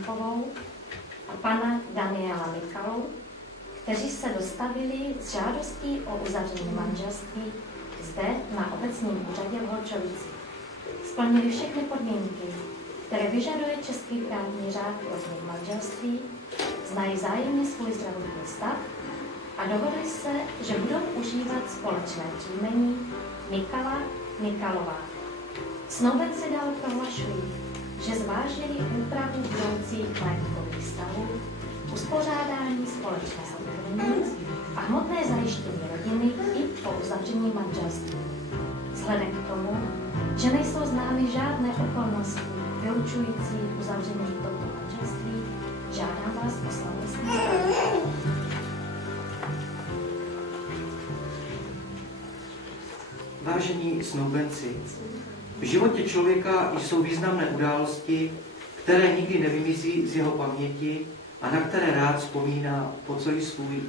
Štěpánkovou a pana Daniela Mikalu, kteří se dostavili s žádostí o uzavření manželství zde na obecním úřadě v Holčovicích. Splnili všechny podmínky, které vyžaduje český právní řád pro změnu manželství, znají vzájemně svůj zdravotní stav a dohodli se, že budou užívat společné příjmení Mikala Mikalová. Snoubenci dál prohlašují, že zvážili úpravu budoucích majetkových vztahů, uspořádání společného bydlení a hmotné zajištění rodiny i po uzavření manželství. Vzhledem k tomu, že nejsou známy žádné okolnosti vylučující uzavření tohoto manželství, žádám vás o slavnostní zprávy. Vážení snoubenci, v životě člověka jsou významné události, které nikdy nevymizí z jeho paměti a na které rád vzpomíná po celý svůj